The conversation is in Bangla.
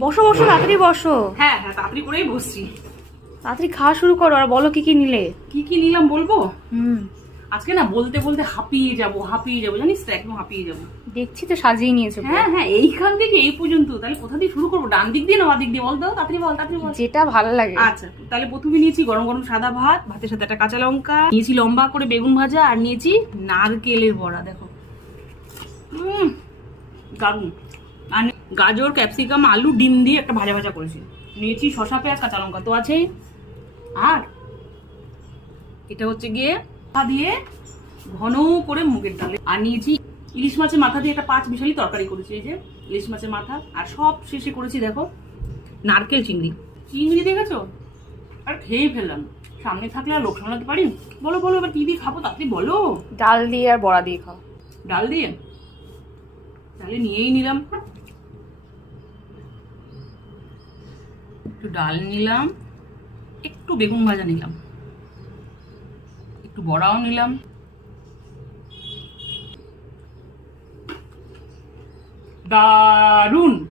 বসো বসো, তাড়াতাড়ি বসো। হ্যাঁ হ্যাঁ, তাড়াতাড়ি করেই বসছি। তাড়াতাড়ি খাওয়া শুরু করো, আর বলো কি কি নিলে। কি কি নিলাম বলবো? হুম, আজকে না বলতে বলতে হাঁপিয়ে যাবো, জানিস তো, একদম হাঁপিয়ে যাবো। দেখছি তো সাজিয়ে নিয়েছো পুরো। হ্যাঁ হ্যাঁ, এইখান থেকে এই পর্যন্ত। তাহলে কোথা দিয়ে শুরু করবো? ডান দিক দিয়ে না বা দিক দিয়ে? বল তো, তাড়াতাড়ি বল, তাড়াতাড়ি বল। যেটা ভালো লাগে। আচ্ছা, তাহলে প্রথমে নিয়েছি গরম গরম সাদা ভাত, ভাতের সাথে একটা কাঁচা লঙ্কা নিয়েছি, লম্বা করে বেগুন ভাজা, আর নিয়েছি নারকেলের বড়া। দেখো, দারুণ। আর গাজর, ক্যাপসিকাম, আলু, ডিম দিয়ে একটা ভাজা ভাজা করেছি। নিয়েছি শসা, পেঁয়াজ, কাঁচা লঙ্কা তো আছেই। আর এটা হচ্ছে গিয়ে মাথা দিয়ে ঘন করে মুগের ডাল। আর নিয়েছি ইলিশ মাছের মাথা দিয়ে একটা 5 বিশালি তরকারি করেছি। এই যে ইলিশ মাছের মাথা। আর সব শেষে করেছি দেখো নারকেল চিংড়ি। চিংড়ি দেখেছো? আর খেয়েই ফেললাম। সামনে থাকলে আর লোক সামলাতে পারি? বলো বলো, এবার কি দিয়ে খাবো তাড়াতাড়ি বলো। ডাল দিয়ে আর বড়া দিয়ে খাও। ডাল দিয়ে? তাহলে নিয়েই নিলাম। একটু ডাল নিলাম, একটু বেগুন ভাজা নিলাম, একটু বড়াও নিলাম। দারুন।